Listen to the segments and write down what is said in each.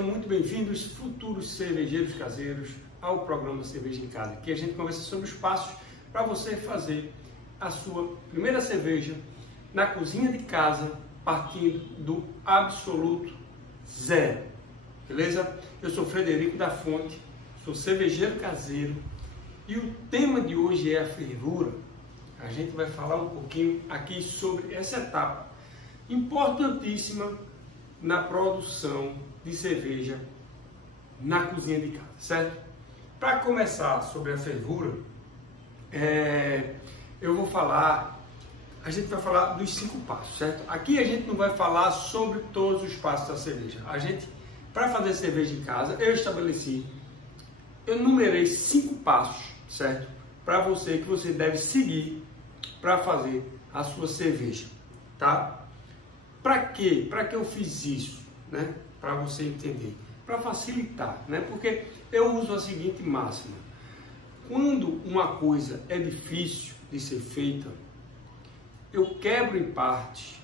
Sejam muito bem-vindos, futuros cervejeiros caseiros, ao programa Cerveja em Casa. Aqui a gente conversa sobre os passos para você fazer a sua primeira cerveja na cozinha de casa, partindo do absoluto zero. Beleza? Eu sou Frederico da Fonte, sou cervejeiro caseiro e o tema de hoje é a fervura. A gente vai falar um pouquinho aqui sobre essa etapa importantíssima na produção de cerveja na cozinha de casa, certo? Para começar sobre a fervura, a gente vai falar dos 5 passos, certo? Aqui a gente não vai falar sobre todos os passos da cerveja. Para fazer cerveja em casa, eu numerei 5 passos, certo? Para você, que você deve seguir para fazer a sua cerveja, tá? Para quê? Para que eu fiz isso, né? Para você entender, para facilitar, né? Porque eu uso a seguinte máxima: quando uma coisa é difícil de ser feita, eu quebro em partes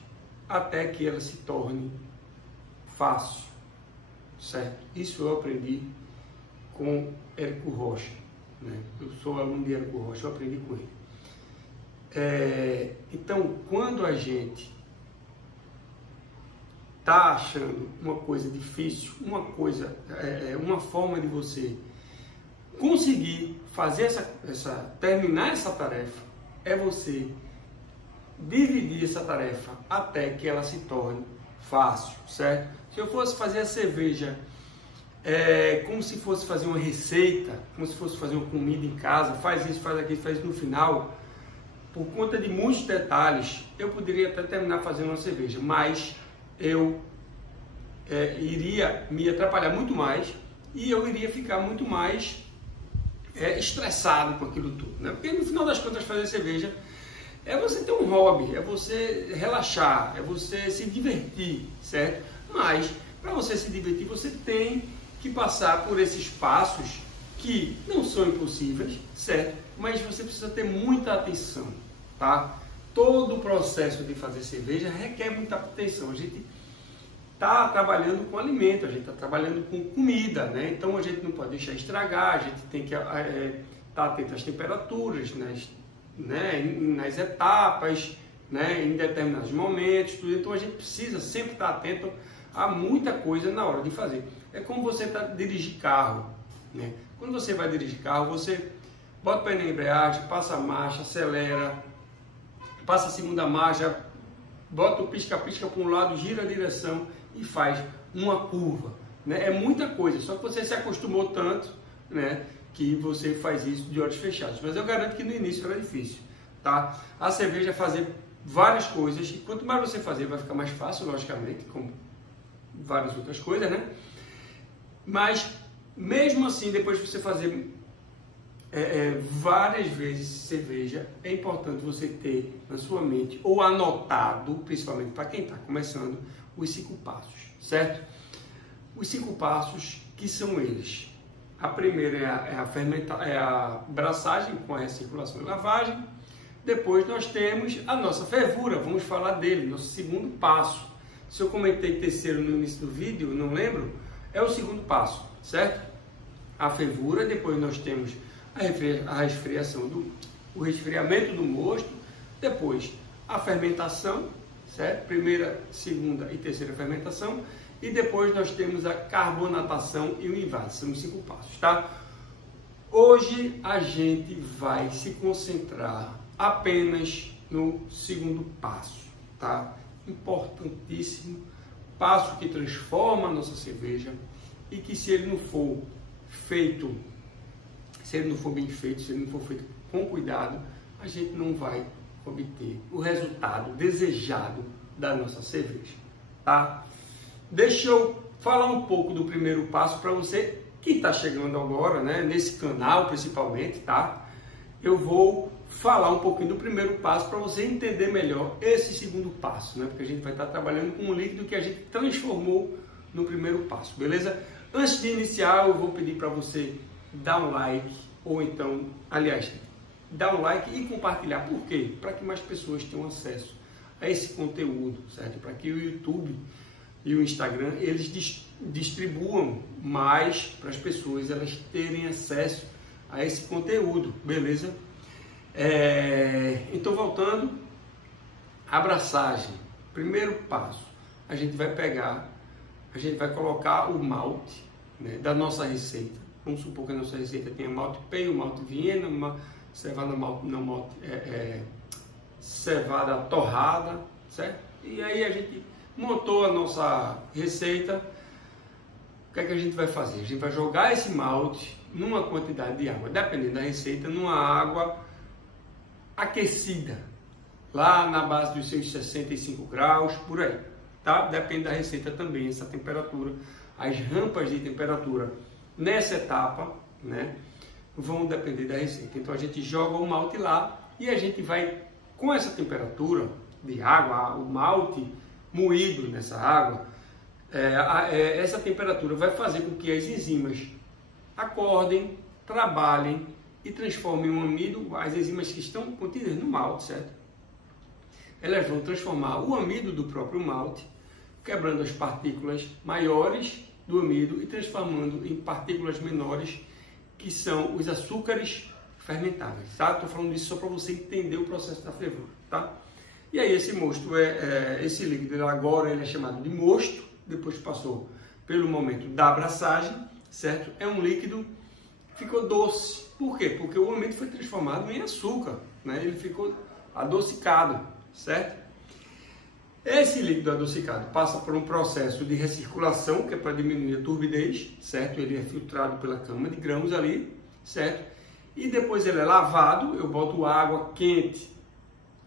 até que ela se torne fácil, certo? Isso eu aprendi com Érico Rocha, né? Eu sou aluno de Érico Rocha, eu aprendi com ele. Então, quando a gente está achando uma coisa difícil, uma forma de você conseguir fazer terminar essa tarefa, é você dividir essa tarefa até que ela se torne fácil, certo? Se eu fosse fazer a cerveja como se fosse fazer uma receita, como se fosse fazer uma comida em casa, faz isso, faz aquilo, faz isso no final, por conta de muitos detalhes, eu poderia até terminar fazendo uma cerveja, mas eu iria me atrapalhar muito mais e eu iria ficar muito mais estressado com aquilo tudo, né? Porque no final das contas, fazer cerveja é você ter um hobby, é você relaxar, é você se divertir, certo? Mas para você se divertir, você tem que passar por esses passos que não são impossíveis, certo? Mas você precisa ter muita atenção, tá? Todo o processo de fazer cerveja requer muita atenção. A gente está trabalhando com alimento, a gente está trabalhando com comida, né? Então a gente não pode deixar estragar, a gente tem que estar atento às temperaturas, nas etapas, né? Em determinados momentos, tudo. Então a gente precisa sempre estar atento a muita coisa na hora de fazer. É como você dirigir carro, né? Quando você vai dirigir carro, você bota o pé na embreagem, passa a marcha, acelera, passa a segunda marcha, bota o pisca-pisca para um lado, gira a direção e faz uma curva, né? É muita coisa, só que você se acostumou tanto, né, que você faz isso de olhos fechados. Mas eu garanto que no início era difícil, tá? A cerveja é fazer várias coisas e quanto mais você fazer, vai ficar mais fácil, logicamente, como várias outras coisas, né? Mas mesmo assim, depois de você fazer várias vezes cerveja, é importante você ter na sua mente, ou anotado, principalmente para quem está começando, os 5 passos, certo? Os 5 passos, que são eles: a primeira é a braçagem com a recirculação e lavagem. Depois nós temos a nossa fervura, vamos falar dele, nosso segundo passo. Se eu comentei terceiro no início do vídeo, não lembro, é o segundo passo, certo? A fervura. Depois nós temos a resfriação, o resfriamento do mosto. Depois a fermentação, certo? Primeira, segunda e terceira fermentação. E depois nós temos a carbonatação e o invase. São os 5 passos, tá? Hoje a gente vai se concentrar apenas no segundo passo, tá? Importantíssimo, passo que transforma a nossa cerveja e que, se ele não for bem feito, se ele não for feito com cuidado, a gente não vai obter o resultado desejado da nossa cerveja, tá? Deixa eu falar um pouco do primeiro passo para você que está chegando agora, né, nesse canal principalmente, tá? Eu vou falar um pouquinho do primeiro passo para você entender melhor esse segundo passo, né? Porque a gente vai estar trabalhando com um líquido que a gente transformou no primeiro passo, beleza? Antes de iniciar, eu vou pedir para você dar um like, ou então, aliás, dar um like e compartilhar. Por quê? Para que mais pessoas tenham acesso a esse conteúdo, certo? Para que o YouTube e o Instagram, eles distribuam mais para as pessoas elas terem acesso a esse conteúdo, beleza? Então, voltando, abraçagem. Primeiro passo, a gente vai colocar o malte, né, da nossa receita. Vamos supor que a nossa receita tenha malte peio, malte Viena, cevada torrada, certo? E aí a gente montou a nossa receita. O que é que a gente vai fazer? A gente vai jogar esse malte numa quantidade de água, dependendo da receita, numa água aquecida, lá na base dos seus 65 graus, por aí, tá? Depende da receita também, essa temperatura. As rampas de temperatura nessa etapa, né, vão depender da receita. Então a gente joga o malte lá e a gente vai, com essa temperatura de água, o malte moído nessa água, essa temperatura vai fazer com que as enzimas acordem, trabalhem e transformem o amido, as enzimas que estão contidas no malte, certo? Elas vão transformar o amido do próprio malte, quebrando as partículas maiores do amido e transformando em partículas menores, que são os açúcares fermentáveis, tá? Estou falando isso só para você entender o processo da fervura, tá? E aí esse mosto, esse líquido agora ele é chamado de mosto, depois passou pelo momento da abraçagem, certo? É um líquido que ficou doce. Por quê? Porque o amido foi transformado em açúcar, né? Ele ficou adocicado, certo? Esse líquido adocicado passa por um processo de recirculação, que é para diminuir a turbidez, certo? Ele é filtrado pela cama de grãos ali, certo? E depois ele é lavado, eu boto água quente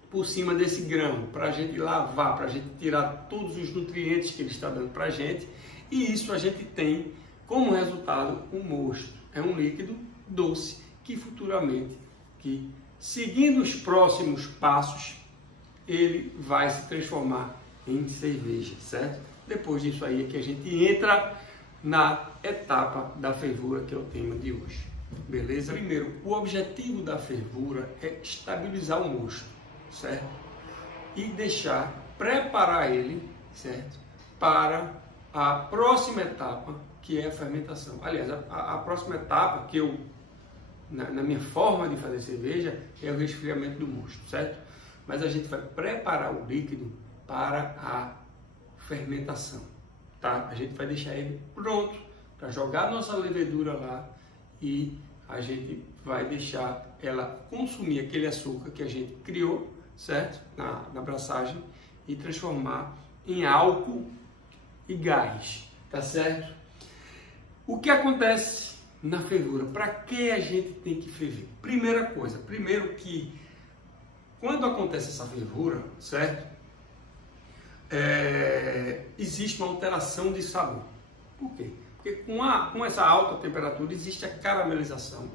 por cima desse grão, para a gente lavar, para a gente tirar todos os nutrientes que ele está dando para a gente, e isso a gente tem como resultado um mosto. É um líquido doce que futuramente, seguindo os próximos passos, ele vai se transformar em cerveja, certo? Depois disso aí é que a gente entra na etapa da fervura, que é o tema de hoje, beleza? Primeiro, o objetivo da fervura é estabilizar o mosto, certo? E preparar ele, certo? Para a próxima etapa, que é a fermentação. Aliás, a próxima etapa que na minha forma de fazer cerveja, é o resfriamento do mosto, certo? Mas a gente vai preparar o líquido para a fermentação, tá? A gente vai deixar ele pronto para jogar a nossa levedura lá e a gente vai deixar ela consumir aquele açúcar que a gente criou, certo? Na abraçagem, e transformar em álcool e gás, tá certo? O que acontece na fervura? Para que a gente tem que ferver? Primeira coisa, que quando acontece essa fervura, certo? Existe uma alteração de sabor. Por quê? Porque com essa alta temperatura existe a caramelização,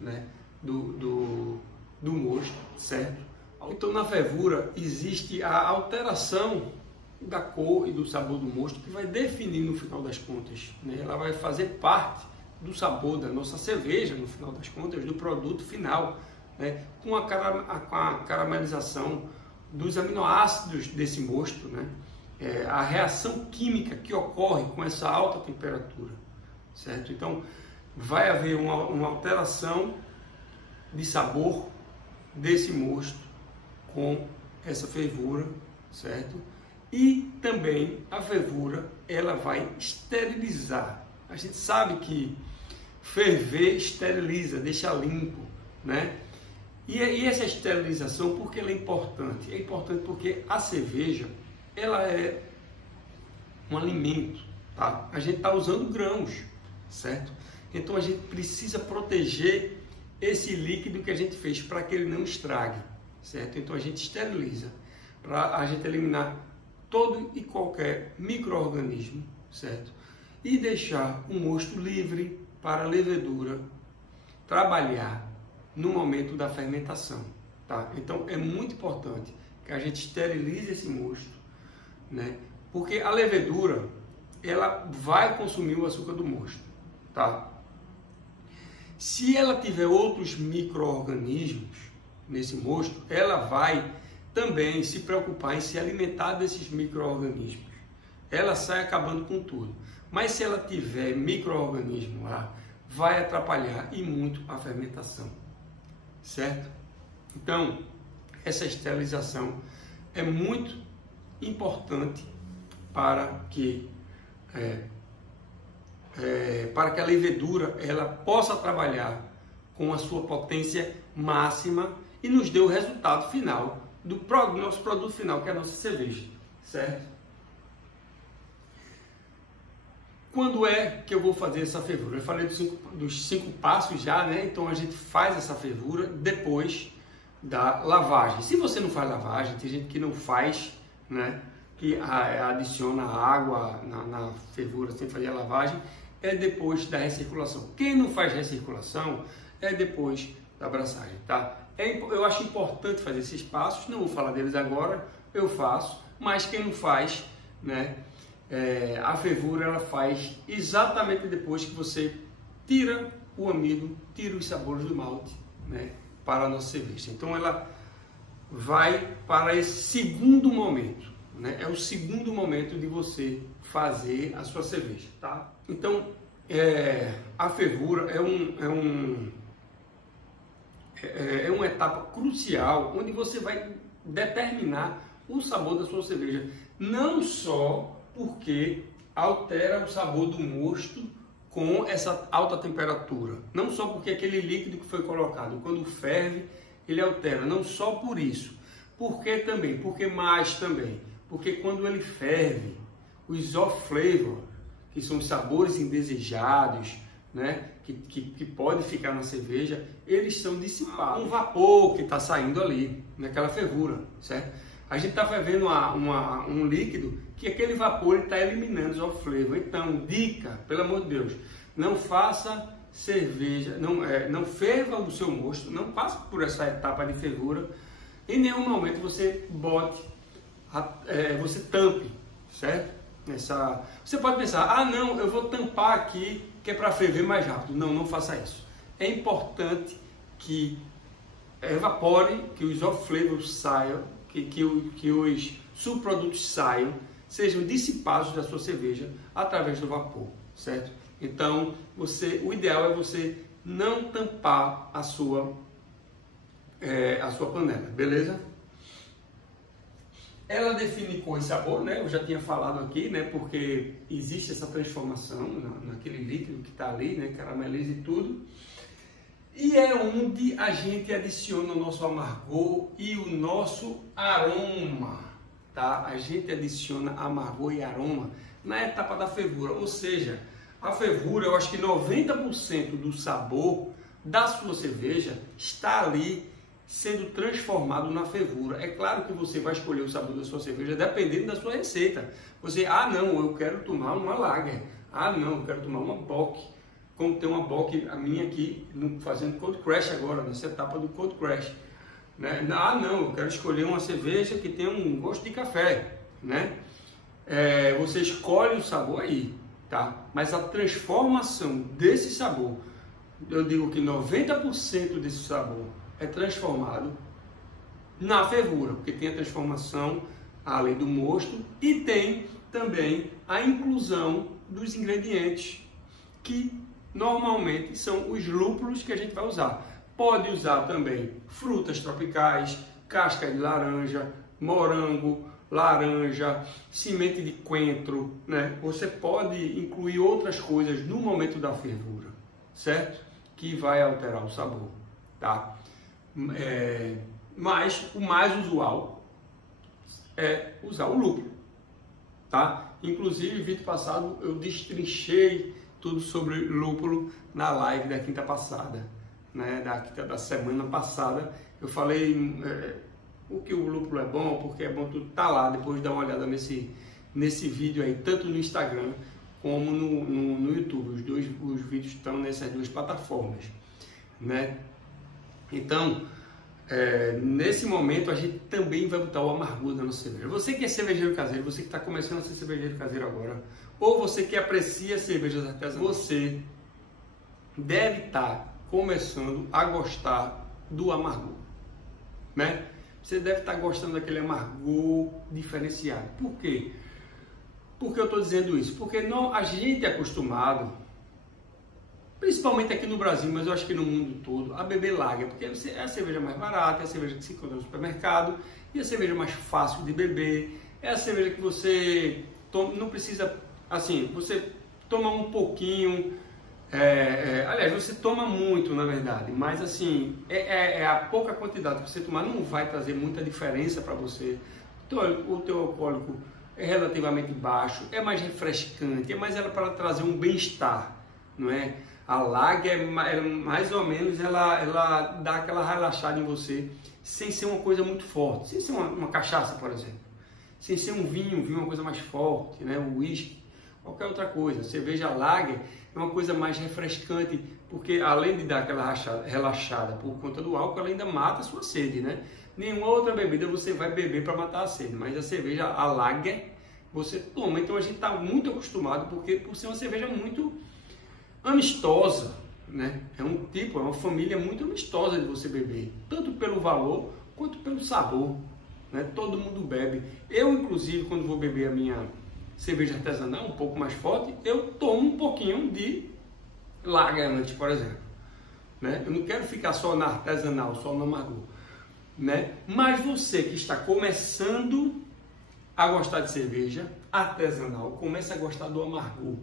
né, do mosto, certo? Então na fervura existe a alteração da cor e do sabor do mosto, que vai definir no final das contas, né? Ela vai fazer parte do sabor da nossa cerveja, no final das contas, do produto final, né? Com a caramelização dos aminoácidos desse mosto, né? A reação química que ocorre com essa alta temperatura, certo? Então vai haver uma alteração de sabor desse mosto com essa fervura, certo? E também a fervura, ela vai esterilizar. A gente sabe que ferver esteriliza, deixa limpo, né? E essa esterilização, por que ela é importante? É importante porque a cerveja, ela é um alimento, tá? A gente está usando grãos, certo? Então a gente precisa proteger esse líquido que a gente fez para que ele não estrague, certo? Então a gente esteriliza para a gente eliminar todo e qualquer micro-organismo, certo? E deixar o mosto livre para a levedura trabalhar no momento da fermentação, tá? Então é muito importante que a gente esterilize esse mosto, né? Porque a levedura, ela vai consumir o açúcar do mosto, tá? Se ela tiver outros micro-organismos nesse mosto, ela vai também se preocupar em se alimentar desses micro-organismos. ela sai acabando com tudo. Mas se ela tiver micro-organismo lá, vai atrapalhar e muito a fermentação, certo? Então, essa esterilização é muito importante para que a levedura ela possa trabalhar com a sua potência máxima e nos dê o resultado final do nosso produto final, que é a nossa cerveja, certo? Quando é que eu vou fazer essa fervura? Eu falei dos 5 passos já, né? Então a gente faz essa fervura depois da lavagem. Se você não faz lavagem, tem gente que não faz, né? Que adiciona água na fervura sem fazer a lavagem, é depois da recirculação. Quem não faz recirculação é depois da abraçagem, tá? Eu acho importante fazer esses passos, não vou falar deles agora, eu faço, mas quem não faz, né? A fervura ela faz exatamente depois que você tira o amido, tira os sabores do malte, né, para a nossa cerveja. Então ela vai para esse segundo momento, né? É o segundo momento de você fazer a sua cerveja, tá? Então a fervura é uma etapa crucial onde você vai determinar o sabor da sua cerveja, não só porque altera o sabor do mosto com essa alta temperatura, não só porque aquele líquido que foi colocado, quando ferve, ele altera, não só por isso, porque quando ele ferve, os off-flavor, que são os sabores indesejados, né, que pode ficar na cerveja, eles são dissipados. Um vapor que está saindo ali, naquela fervura, certo? A gente está fervendo um líquido que aquele vapor está eliminando os off-flavor. Então, dica, pelo amor de Deus, não faça cerveja, não ferva o seu mosto, não passe por essa etapa de fervura. Em nenhum momento você você tampe, certo? Você pode pensar, não, eu vou tampar aqui que é para ferver mais rápido. Não, não faça isso. É importante que evapore, que os off-flavors saiam, que os subprodutos saiam, sejam dissipados da sua cerveja através do vapor, certo? Então, o ideal é você não tampar a sua panela, beleza? Ela define cor e sabor, né? Eu já tinha falado aqui, né? Porque existe essa transformação naquele líquido que está ali, né? Carameliza e tudo. E é onde a gente adiciona o nosso amargor e o nosso aroma, tá? A gente adiciona amargor e aroma na etapa da fervura, ou seja, a fervura, eu acho que 90% do sabor da sua cerveja está ali sendo transformado na fervura. É claro que você vai escolher o sabor da sua cerveja dependendo da sua receita. Você, não, eu quero tomar uma lager. Não, eu quero tomar uma bock. Como tem uma bock, a minha aqui, fazendo cold crash agora, nessa etapa do cold crash. Né? Não, eu quero escolher uma cerveja que tenha um gosto de café. Né? Você escolhe o sabor aí, tá? Mas a transformação desse sabor, eu digo que 90% desse sabor é transformado na fervura, porque tem a transformação além do mosto e tem também a inclusão dos ingredientes que normalmente são os lúpulos que a gente vai usar. Pode usar também frutas tropicais, casca de laranja, morango, laranja, semente de coentro, né? Você pode incluir outras coisas no momento da fervura, certo? Que vai alterar o sabor, tá? Mas o mais usual é usar o lúpulo, tá? Inclusive, vídeo passado eu destrinchei tudo sobre lúpulo na live da quinta passada, né? Da semana passada. Eu falei o que o lúpulo é bom, porque é bom, tudo tá lá. Depois dá uma olhada nesse vídeo aí, tanto no Instagram como no YouTube. Os vídeos estão nessas duas plataformas, né? Então, nesse momento a gente também vai botar o amargor da nossa cerveja. Você que é cervejeiro caseiro, você que está começando a ser cervejeiro caseiro agora, ou você que aprecia cervejas artesanais, você deve estar começando a gostar do amargor, né? Você deve estar gostando daquele amargor diferenciado. Por quê? Por que eu estou dizendo isso? Porque não, a gente é acostumado, principalmente aqui no Brasil, mas eu acho que no mundo todo, a beber lager, porque é a cerveja mais barata, é a cerveja que se encontra no supermercado, e a cerveja mais fácil de beber, é a cerveja que você não precisa, assim, você toma um pouquinho, aliás, você toma muito, na verdade, mas assim, a pouca quantidade que você tomar não vai trazer muita diferença para você. Então, o teu alcoólico é relativamente baixo, é mais refrescante, é mais para trazer um bem-estar, não é? A lager mais ou menos, ela dá aquela relaxada em você, sem ser uma coisa muito forte, sem ser uma cachaça, por exemplo, sem ser um vinho é uma coisa mais forte, né? O whisky, qualquer outra coisa. Cerveja lager é uma coisa mais refrescante, porque além de dar aquela relaxada por conta do álcool, ela ainda mata a sua sede, né? Nenhuma outra bebida você vai beber para matar a sede, mas a cerveja, a lager, você toma. Então a gente está muito acostumado, por ser uma cerveja muito amistosa, né? É uma família muito amistosa de você beber, tanto pelo valor quanto pelo sabor, né? Todo mundo bebe. Eu, inclusive, quando vou beber a minha cerveja artesanal um pouco mais forte, eu tomo um pouquinho de lager antes, por exemplo, né? Eu não quero ficar só na artesanal, só no amargor, né? Mas você que está começando a gostar de cerveja artesanal, começa a gostar do amargor,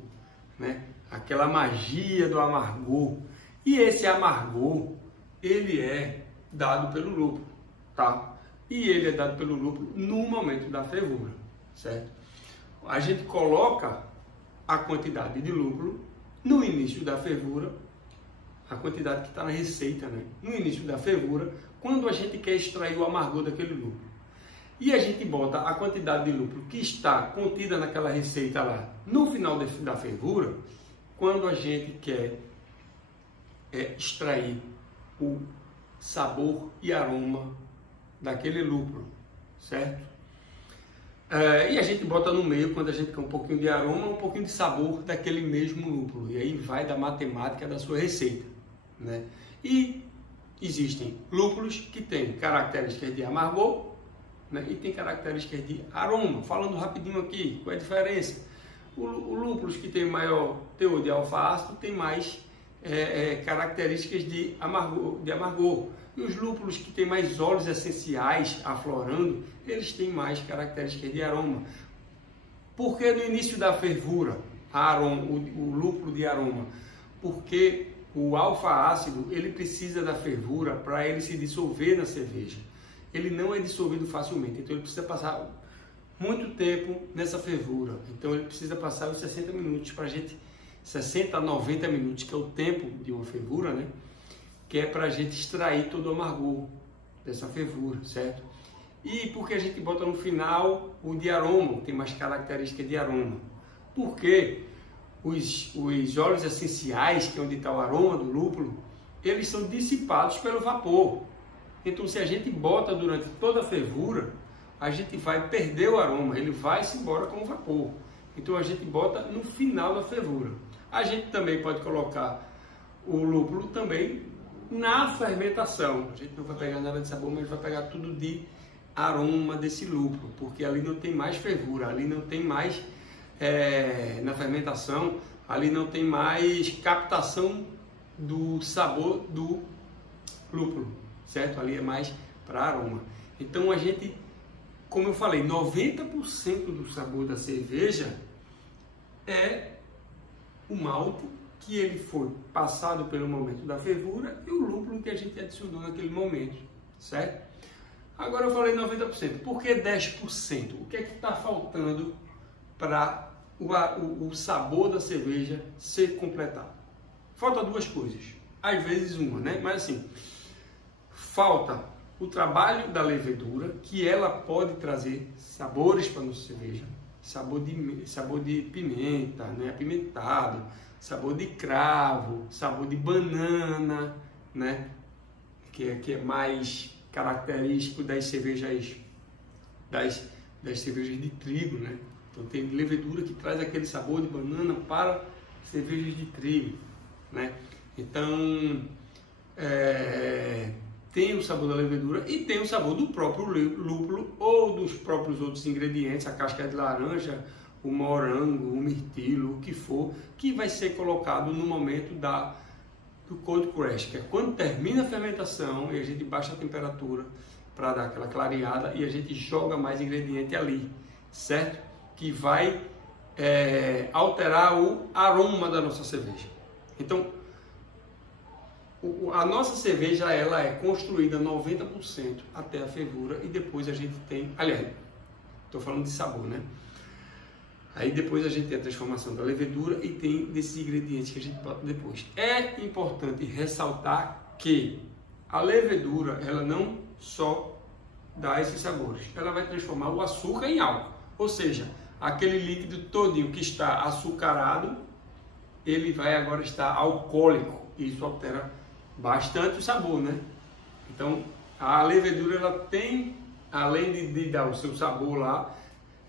né? Aquela magia do amargor. E esse amargor, ele é dado pelo lúpulo, tá? E ele é dado pelo lúpulo no momento da fervura, certo? A gente coloca a quantidade de lúpulo no início da fervura, a quantidade que está na receita, né? No início da fervura, quando a gente quer extrair o amargor daquele lúpulo. E a gente bota a quantidade de lúpulo que está contida naquela receita lá no final da fervura, quando a gente quer extrair o sabor e aroma daquele lúpulo, certo? E a gente bota no meio, quando a gente quer um pouquinho de aroma, um pouquinho de sabor daquele mesmo lúpulo. E aí vai da matemática da sua receita, né? E existem lúpulos que têm características de amargor, né? E tem características de aroma. Falando rapidinho aqui, qual é a diferença? O lúpulos que tem maior teor de alfa-ácido tem mais características de amargor. E os lúpulos que têm mais óleos essenciais aflorando, eles têm mais características de aroma. Por que no início da fervura, o lúpulo de aroma? Porque o alfa-ácido, ele precisa da fervura para ele se dissolver na cerveja. Ele não é dissolvido facilmente, então ele precisa passar muito tempo nessa fervura. Então ele precisa passar os 60 minutos para a gente, 60 a 90 minutos, que é o tempo de uma fervura, né? Que é para a gente extrair todo o amargor dessa fervura, certo? E porque a gente bota no final o de aroma, tem mais características de aroma. Porque os óleos essenciais, que é onde está o aroma do lúpulo, eles são dissipados pelo vapor. Então se a gente bota durante toda a fervura, a gente vai perder o aroma, ele vai-se embora com o vapor. Então a gente bota no final da fervura. A gente também pode colocar o lúpulo também na fermentação. A gente não vai pegar nada de sabor, mas vai pegar tudo de aroma desse lúpulo, porque ali não tem mais fervura, ali não tem mais, na fermentação, ali não tem mais captação do sabor do lúpulo, certo? Ali é mais para aroma. Então a gente, como eu falei, 90% do sabor da cerveja é o malte, que ele foi passado pelo momento da fervura, e o lúpulo que a gente adicionou naquele momento, certo? Agora eu falei 90%, por que 10%? O que é que está faltando para o sabor da cerveja ser completado? Falta duas coisas, às vezes uma, né? Mas assim, falta o trabalho da levedura, que ela pode trazer sabores para a nossa cerveja, sabor de pimenta, né? Apimentado, sabor de cravo, sabor de banana, né? Que é mais característico das cervejas de trigo, né? Então tem levedura que traz aquele sabor de banana para cervejas de trigo, né? Então tem o sabor da levedura e tem o sabor do próprio lúpulo ou dos próprios outros ingredientes, a casca de laranja o morango, o mirtilo, o que for, que vai ser colocado no momento do cold crash, que é quando termina a fermentação e a gente baixa a temperatura para dar aquela clareada e a gente joga mais ingrediente ali, certo? Que vai alterar o aroma da nossa cerveja. Então, a nossa cerveja ela é construída 90% até a fervura e depois a gente tem, aliás, estou falando de sabor, né? Aí depois a gente tem a transformação da levedura e tem desses ingredientes que a gente bota depois. É importante ressaltar que a levedura, ela não só dá esses sabores, ela vai transformar o açúcar em álcool. Ou seja, aquele líquido todinho que está açucarado, ele vai agora estar alcoólico. E isso altera bastante o sabor, né? Então, a levedura, ela tem, além de dar o seu sabor lá,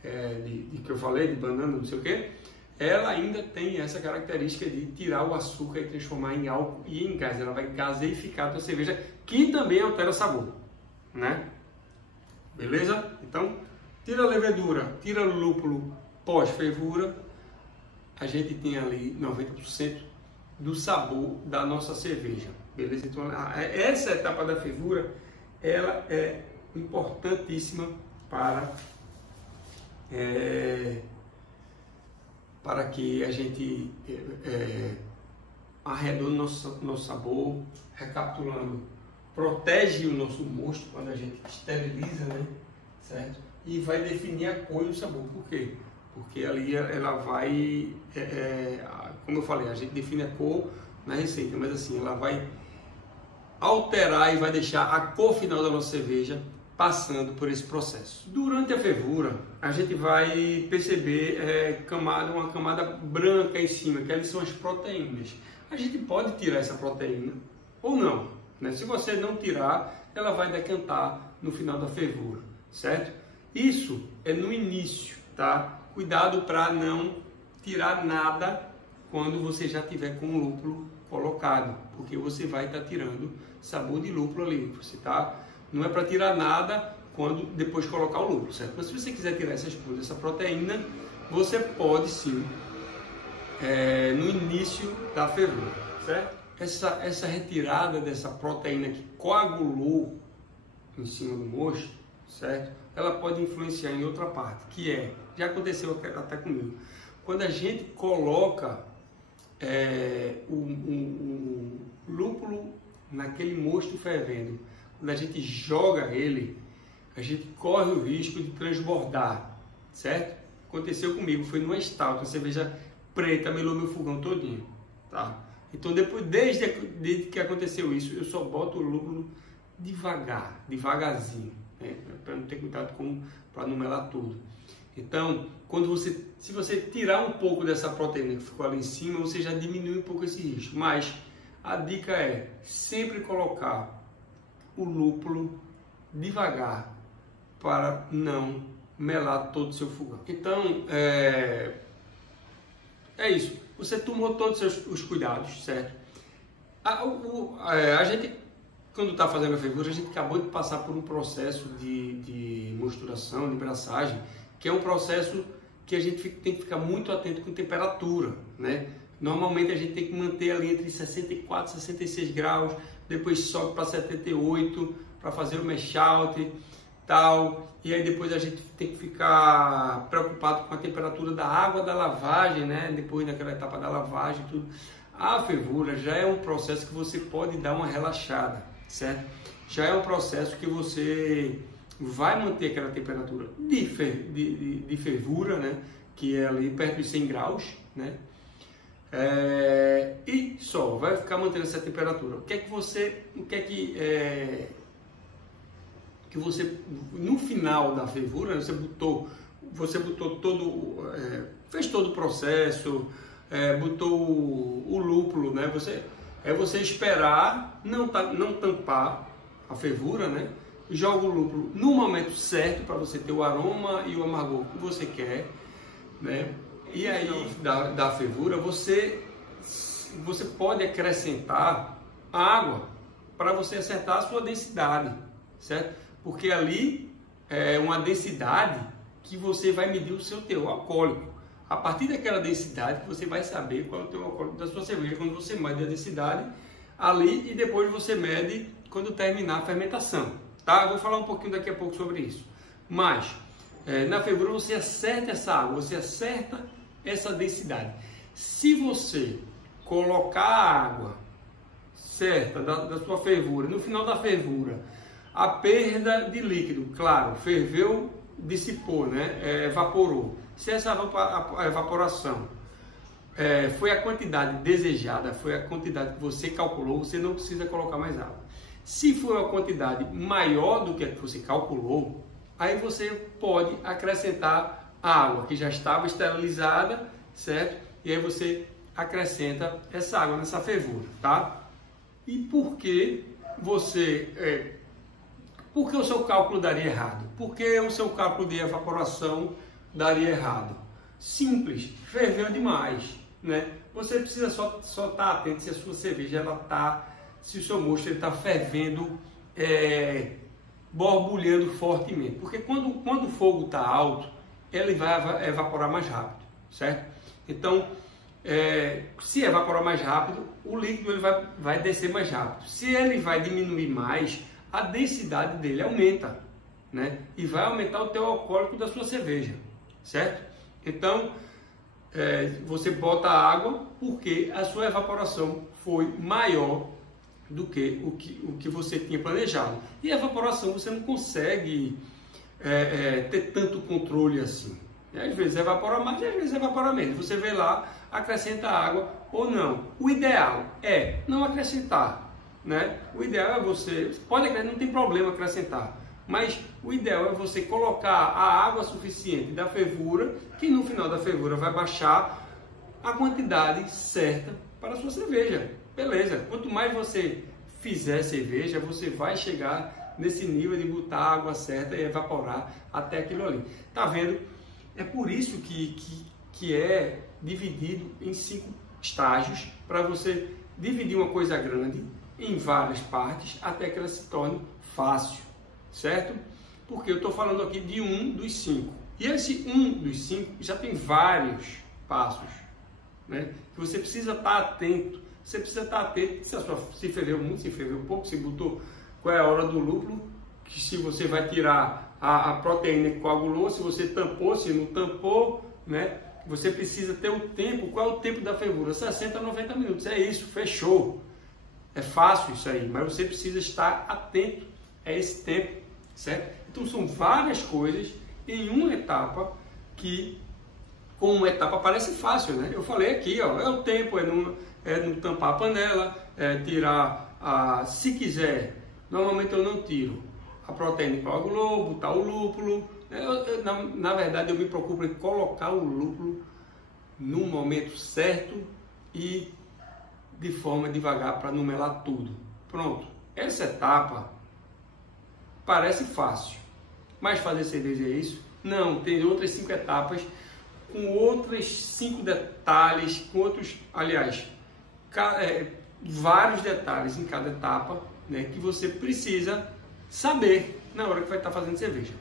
que eu falei, de banana, não sei o que, ela ainda tem essa característica de tirar o açúcar e transformar em álcool e em gás. Ela vai gaseificar a tua cerveja, que também altera o sabor, né? Beleza? Então, tira a levedura, tira o lúpulo pós-fervura, a gente tem ali 90% do sabor da nossa cerveja, beleza? Então, essa etapa da fervura, ela é importantíssima para que a gente arredonde nosso sabor. Recapitulando, protege o nosso mosto quando a gente esteriliza, né? Certo? E vai definir a cor e o sabor. Por quê? Porque ali ela vai, como eu falei, a gente define a cor na receita, mas assim, ela vai alterar e vai deixar a cor final da nossa cerveja passando por esse processo. Durante a fervura, a gente vai perceber uma camada branca em cima, que ali são as proteínas. A gente pode tirar essa proteína ou não, né? Se você não tirar, ela vai decantar no final da fervura, certo? Isso é no início, tá? Cuidado para não tirar nada quando você já tiver com o lúpulo colocado, porque você vai estar tirando sabor de lúpulo ali. Você tá, não é para tirar nada quando depois colocar o lúpulo, certo? Mas se você quiser tirar essa proteína, você pode sim no início da fervura, certo? Essa retirada dessa proteína que coagulou em cima do mosto, certo? Ela pode influenciar em outra parte, que já aconteceu até comigo, quando a gente coloca o lúpulo naquele mosto fervendo, quando a gente joga ele, a gente corre o risco de transbordar, certo? Aconteceu comigo, foi numa stout, a cerveja preta melou meu fogão todinho, tá? Então desde que aconteceu isso, eu só boto o lúpulo devagarzinho, né? Para não ter cuidado para não melar tudo. Então, se você tirar um pouco dessa proteína que ficou ali em cima, você já diminui um pouco esse risco. Mas a dica é sempre colocar o lúpulo devagar para não melar todo o seu fogão. Então, é isso. Você tomou todos os cuidados, certo? A gente, quando está fazendo a fervura, a gente acabou de passar por um processo de mosturação, de braçagem, que é um processo que a gente tem que ficar muito atento com temperatura, né? Normalmente a gente tem que manter ali entre 64 e 66 graus, depois sobe para 78 para fazer o mash out, tal, e aí depois a gente tem que ficar preocupado com a temperatura da água da lavagem, né? Depois daquela etapa da lavagem, tudo. A fervura já é um processo que você pode dar uma relaxada, certo? Já é um processo que você vai manter aquela temperatura de fervura, né? Que é ali perto de 100 graus, né? E só vai ficar mantendo essa temperatura. O que é que você no final da fervura, né, você botou todo, fez todo o processo, botou o lúpulo, né? Você esperar, não tampar a fervura, né? Joga o lúpulo no momento certo para você ter o aroma e o amargor que você quer, né? E aí da fervura você pode acrescentar água para você acertar a sua densidade, certo? Porque ali é uma densidade que você vai medir o seu teor alcoólico. A partir daquela densidade que você vai saber qual é o teu alcoólico da sua cerveja, quando você mede a densidade ali e depois você mede quando terminar a fermentação, tá? Eu vou falar um pouquinho daqui a pouco sobre isso. Mas, na fervura você acerta essa água, você acerta essa densidade. Se você colocar a água certa da sua fervura, no final da fervura, a perda de líquido, claro, ferveu, dissipou, né? Evaporou. Se essa evaporação foi a quantidade desejada, foi a quantidade que você calculou, você não precisa colocar mais água. Se for uma quantidade maior do que a que você calculou, aí você pode acrescentar água que já estava esterilizada, certo? E aí você acrescenta essa água nessa fervura, tá? E por que você... por que o seu cálculo daria errado? Por que o seu cálculo de evaporação daria errado? Simples, ferveu demais, né? Você precisa só estar atento se a sua cerveja se o seu mosto está fervendo, borbulhando fortemente, porque quando o fogo está alto, ele vai evaporar mais rápido, certo? Então, se evaporar mais rápido, o líquido ele vai descer mais rápido. Se ele vai diminuir mais, a densidade dele aumenta, né? E vai aumentar o teu alcoólico da sua cerveja, certo? Então, você bota água porque a sua evaporação foi maior do que o que você tinha planejado. E a evaporação você não consegue ter tanto controle assim. Às vezes evapora mais, às vezes evapora menos. Você vê lá, acrescenta água ou não. O ideal é não acrescentar, né? O ideal é você pode acrescentar, não tem problema acrescentar, mas o ideal é você colocar a água suficiente da fervura, que no final da fervura vai baixar a quantidade certa para a sua cerveja. Beleza, quanto mais você fizer cerveja, você vai chegar nesse nível de botar a água certa e evaporar até aquilo ali. Tá vendo? É por isso que é dividido em 5 estágios, para você dividir uma coisa grande em várias partes até que ela se torne fácil, certo? Porque eu estou falando aqui de um dos 5. E esse um dos 5 já tem vários passos, né? Que você precisa estar atento. Você precisa estar atento se ferveu muito, se ferveu pouco, se botou, qual é a hora do lúpulo, que se você vai tirar a proteína que coagulou, se você tampou, se não tampou, né? Você precisa ter o tempo, qual é o tempo da fervura? 60 a 90 minutos, é isso, fechou. É fácil isso aí, mas você precisa estar atento a esse tempo, certo? Então são várias coisas em uma etapa que, com uma etapa parece fácil, né? Eu falei aqui, ó, é o tempo, é não tampar a panela, tirar se quiser, normalmente eu não tiro a proteína que coagulou, botar o lúpulo. Na verdade, eu me preocupo em colocar o lúpulo no momento certo e de forma devagar para não melar tudo. Pronto, essa etapa parece fácil, mas fazer cerveja é isso? Não, tem outras 5 etapas com outros 5 detalhes, com outros, aliás, vários detalhes em cada etapa, né, que você precisa saber na hora que vai estar fazendo cerveja.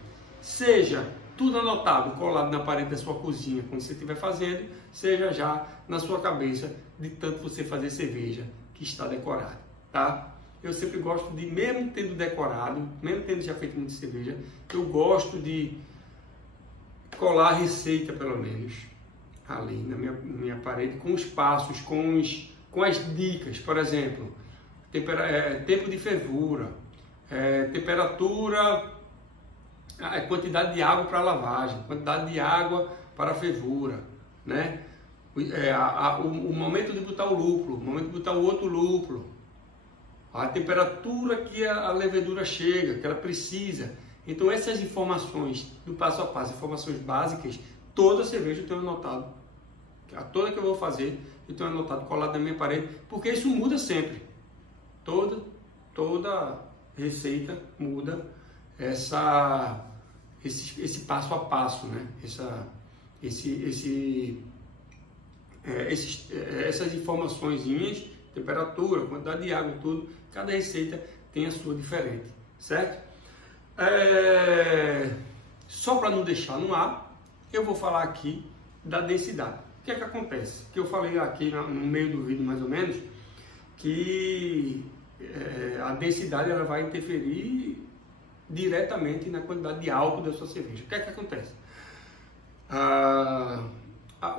Seja tudo anotado, colado na parede da sua cozinha quando você estiver fazendo, seja já na sua cabeça de tanto você fazer cerveja que está decorado, tá? Eu sempre gosto de, mesmo tendo decorado, mesmo tendo já feito muita cerveja, eu gosto de colar a receita pelo menos ali na minha parede, com os passos, com as dicas, por exemplo, tempo de fervura, temperatura, a quantidade de água para lavagem, quantidade de água para a fervura, né? O momento de botar o lúpulo, o momento de botar o outro lúpulo, a temperatura que a levedura chega, que ela precisa. Então essas informações do passo a passo, informações básicas, toda cerveja eu tenho anotado, toda que eu vou fazer eu tenho anotado, colado na minha parede, porque isso muda sempre. Toda receita muda esse passo a passo, né? Essas informaçõezinhas, temperatura, quantidade de água, tudo, cada receita tem a sua diferente, certo? Só para não deixar no ar, eu vou falar aqui da densidade. O que é que acontece? Que eu falei aqui no meio do vídeo, mais ou menos, que a densidade ela vai interferir diretamente na quantidade de álcool da sua cerveja. O que é que acontece?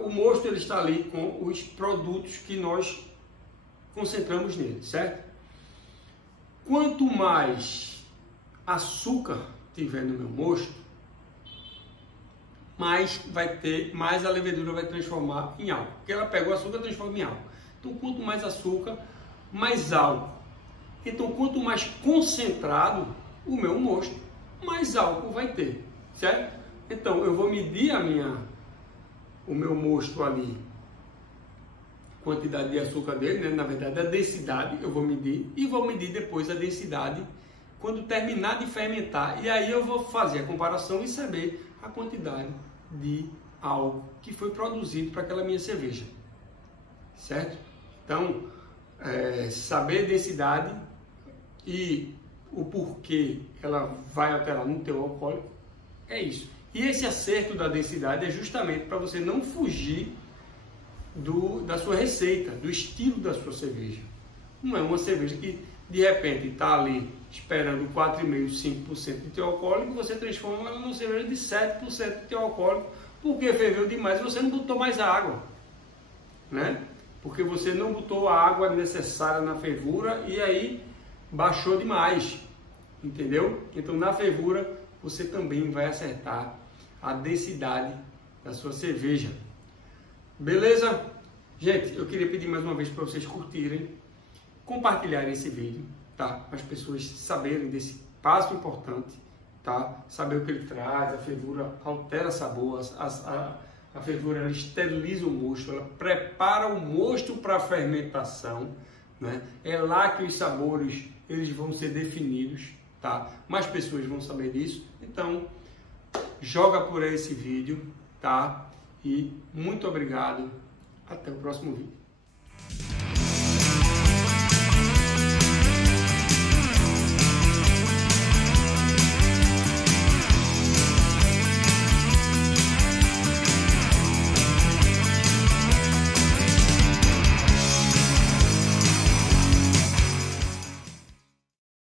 O mosto ele está ali com os produtos que nós concentramos nele, certo? Quanto mais açúcar tiver no meu mosto, mais a levedura vai transformar em álcool. Porque ela pegou açúcar e transforma em álcool. Então, quanto mais açúcar, mais álcool. Então, quanto mais concentrado o meu mosto, mais álcool vai ter, certo? Então, eu vou medir o meu mosto ali, quantidade de açúcar dele, né? Na verdade, a densidade eu vou medir e vou medir depois a densidade quando terminar de fermentar. E aí eu vou fazer a comparação e saber a quantidade de álcool que foi produzido para aquela minha cerveja, certo? Então, saber a densidade e o porquê ela vai alterar no teor alcoólico é isso. E esse acerto da densidade é justamente para você não fugir da sua receita, do estilo da sua cerveja. Não é uma cerveja que de repente está ali esperando 4,5%, 5% de teor alcoólico, você transforma ela numa cerveja de 7% de teor alcoólico, porque ferveu demais e você não botou mais água, né? Porque você não botou a água necessária na fervura e aí baixou demais, entendeu? Então na fervura você também vai acertar a densidade da sua cerveja. Beleza? Gente, eu queria pedir mais uma vez para vocês curtirem, compartilharem esse vídeo, tá? Para as pessoas saberem desse passo importante, tá? Saber o que ele traz, a fervura altera sabor, a fervura ela esteriliza o mosto, ela prepara o mosto para a fermentação, né? É lá que os sabores eles vão ser definidos, tá? Mais pessoas vão saber disso, então joga por aí esse vídeo, tá? E muito obrigado, até o próximo vídeo.